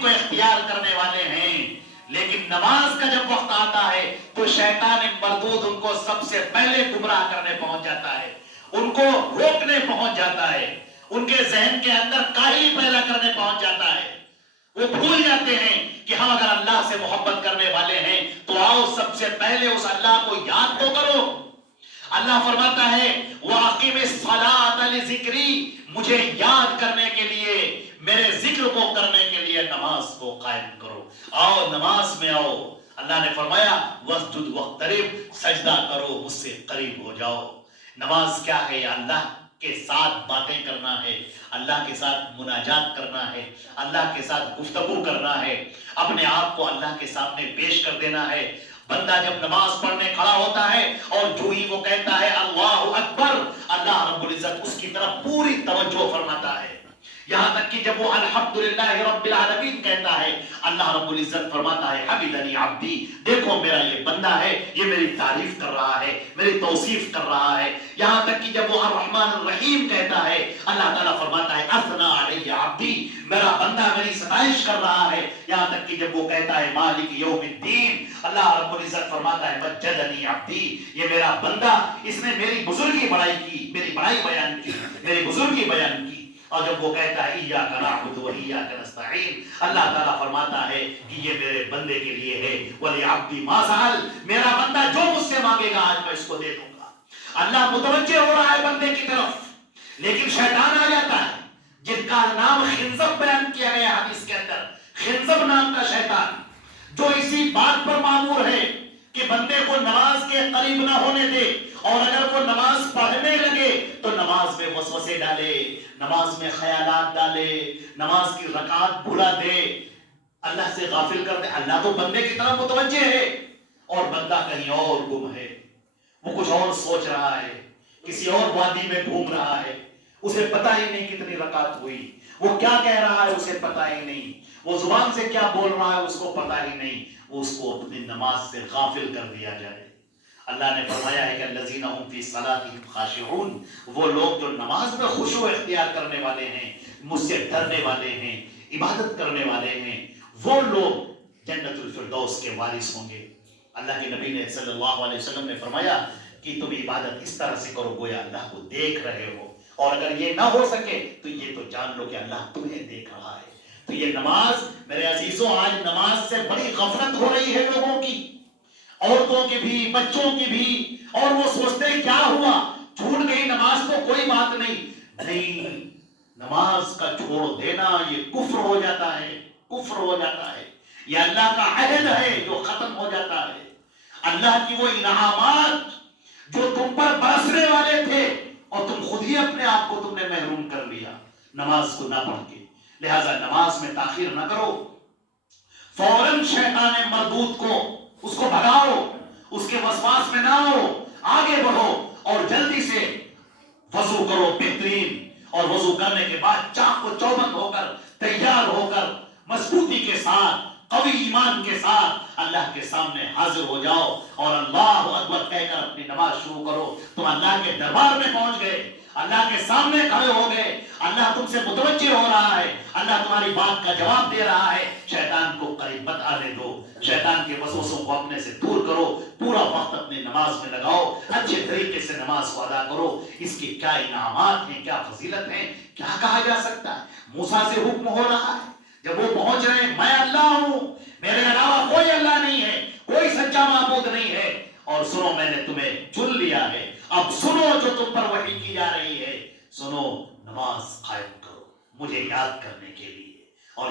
کو اختیار کرنے والے ہیں، لیکن نماز کا جب وقت آتا ہے تو شیطان مردود ان کو سب سے پہلے گمراہ کرنے پہنچ جاتا ہے، ان کو روکنے پہنچ جاتا ہے، ان کے ذہن کے اندر کاہلی پیدا کرنے پہنچ جاتا ہے۔ وہ بھول جاتے ہیں کہ ہم اگر اللہ سے محبت کرنے والے ہیں تو آؤ سب سے پہلے اس اللہ کو یاد تو کرو۔ اللہ فرماتا ہے وَأَقِمِ الصَّلَاةَ لِذِكْرِي، مجھے یاد کرنے کے لیے، میرے ذکر کو کرنے کے لیے نماز کو قائم کرو۔ آؤ نماز میں آؤ۔ اللہ نے فرمایا وَاسْجُدْ وَاقْتَرِب، سجدہ کرو، مجھ سے قریب ہو جاؤ۔ نماز کیا ہے؟ اللہ کے ساتھ باتیں کرنا ہے، اللہ کے ساتھ مناجات کرنا ہے، اللہ کے ساتھ گفتگو کرنا ہے، اپنے آپ کو اللہ کے سامنے پیش کر دینا ہے۔ بندہ جب نماز پڑھنے کھڑا ہوتا ہے اور جو ہی وہ کہتا ہے اللہ اکبر، اللہ رب العزت اس کی طرف پوری توجہ فرماتا ہے، یہاں تک کہ جب وہ الحمدللہ رب العالمین کہتا ہے، اللہ رب العزت فرماتا ہے حمدنی عبدی، دیکھو میرا یہ بندہ ہے، یہ میری تعریف کر رہا ہے، میری توصیف کر رہا ہے۔ یہاں تک کہ جب وہ الرحمن الرحیم کہتا ہے، اللہ تعالیٰ فرماتا ہے اثنا علی عبدی، میرا بندہ میری ستائش کر رہا ہے۔ یہاں تک کہ جب وہ کہتا ہے مالک یوم الدین، اللہ رب العزت فرماتا ہے مجدنی عبدی، یہ میرا بندہ، اس نے میری بزرگی بڑائی کی، میری بڑائی بیان کی، میری بزرگی بیان کی۔ اور جب وہ کہتا ہے ایاک نعبد و ایاک نستعین، اللہ تعالیٰ فرماتا ہے کہ یہ میرے بندے کے لیے ہے، وَلِعَبْدِ مَا سَأَلَ، میرا بندہ جو مجھ سے مانگے گا آج میں اس کو دے دوں گا۔ اللہ متوجہ ہو رہا ہے بندے کی طرف، لیکن شیطان آ جاتا ہے، جن کا نام خنزب بیان کیا گیا حدیث کے اندر، خنزب نام کا شیطان، جو اسی بات پر مامور ہے کہ بندے کو نماز کے قریب نہ ہونے دے، اور اگر وہ نماز پڑھنے لگے تو نماز میں وسوسے ڈالے، نماز میں خیالات ڈالے، نماز کی رکعات بھلا دے، اللہ سے غافل کر دے۔ اللہ تو بندے کی طرف متوجہ ہے اور بندہ کہیں اور گم ہے، وہ کچھ اور سوچ رہا ہے، کسی اور وادی میں گھوم رہا ہے، اسے پتہ ہی نہیں کتنی رکعت ہوئی، وہ کیا کہہ رہا ہے اسے پتہ ہی نہیں، وہ زبان سے کیا بول رہا ہے اس کو پتہ ہی نہیں، وہ اس کو اپنی نماز سے غافل کر دیا جائے۔ اللہ نے فرمایا ہے کہ الذین هم فی صلاتهم خاشعون، وہ لوگ جو نماز میں خشوع اختیار کرنے والے ہیں، مجھ سے ڈرنے والے ہیں، عبادت کرنے والے ہیں، وہ لوگ جنت الفردوس کے وارث ہوں گے۔ اللہ کے نبی نے صلی اللہ علیہ وسلم نے فرمایا کہ تم عبادت اس طرح سے کرو گویا اللہ کو دیکھ رہے ہو، اور اگر یہ نہ ہو سکے تو یہ تو جان لو کہ اللہ تمہیں دیکھ رہا ہے۔ تو یہ نماز میرے عزیزوں، آج نماز سے بڑی غفلت ہو رہی ہے لوگوں کی، عورتوں کی بھی، بچوں کی بھی، اور وہ سوچتے ہیں کیا ہوا، چھوٹ گئی نماز تو کوئی بات نہیں۔ نہیں، نماز کا چھوڑ دینا یہ کفر ہو جاتا ہے، کفر ہو جاتا ہے، یہ اللہ کا عہد ہے جو ختم ہو جاتا ہے۔ اللہ کی وہ انعامات جو تم پر برسنے والے تھے اور تم خود ہی اپنے آپ کو تم نے محروم کر لیا نماز کو نہ پڑھ کے۔ لہذا نماز میں تاخیر نہ کرو، فوراً شیطان مردود کو اس کو بھگاؤ، اس کے وسواس میں نہ آؤ، آگے بڑھو اور جلدی سے وضو کرو بہترین، اور وضو کرنے کے بعد چاق و چوبند ہو کر، تیار ہو کر، مضبوطی کے ساتھ، قوی ایمان کے ساتھ اللہ کے سامنے حاضر ہو جاؤ اور اللہ اکبر کہہ کر اپنی نماز شروع کرو۔ تم اللہ کے دربار میں پہنچ گئے، اللہ کے سامنے کھڑے ہو گئے، اللہ تم سے متوجہ ہو رہا ہے، اللہ تمہاری بات کا جواب دے رہا ہے۔ شیطان کو قریب مت آنے دو، شیطان کے وسوسوں کو اپنے سے دور کرو، پورا وقت اپنی نماز میں لگاؤ، اچھے طریقے سے نماز کو ادا کرو۔ اس کی کیا انعامات ہیں، کیا فضیلت ہیں، کیا کہا جا سکتا ہے۔ موسیٰ سے حکم ہو رہا ہے، جب وہ پہنچ رہے ہیں میں اللہ ہوں، میرے علاوہ کوئی اللہ نہیں ہے، کوئی سچا معبود نہیں ہے، اور سنو میں نے تمہیں چن لیا ہے، اب سنو جو تم پر وحی کی جا رہی ہے، سنو، نماز قائم کرو مجھے یاد کرنے کے لیے، اور